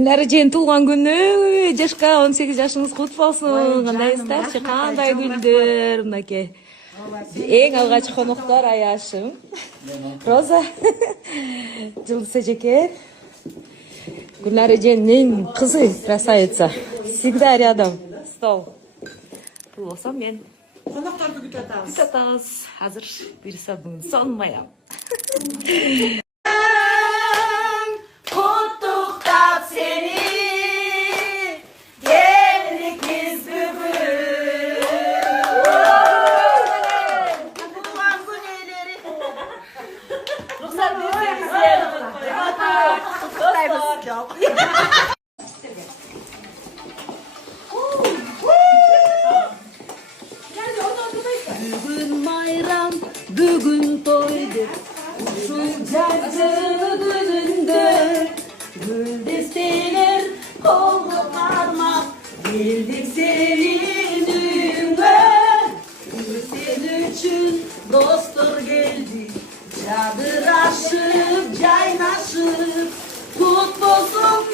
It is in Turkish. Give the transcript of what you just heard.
Наржен туулган күнү, жашка 18 жашыңыз кут болсун. Кандайсыздарчы, кандай гүлдөр, мынакей. Эң алгач коноктор Аяшым, Роза, Жылдыз эжеке, Гүлнарженин кызы, красавица. Всегда рядом, стол. Бул болсо мен Конокторду күтүп атабыз. күтүп атабыз. Азыр буйруса бүгүн сонмаям. Kutlukta seni geldik biz bugün. Kutulan günleri. Ruhsat bizler. Bugün bayram, bugün toydur. Şu cazgılı gününde gül desteler kollu parmak. Geldik senin düğüne. Sen için dostlar geldi. Çadır aşıp, caynaşıp, kut olsun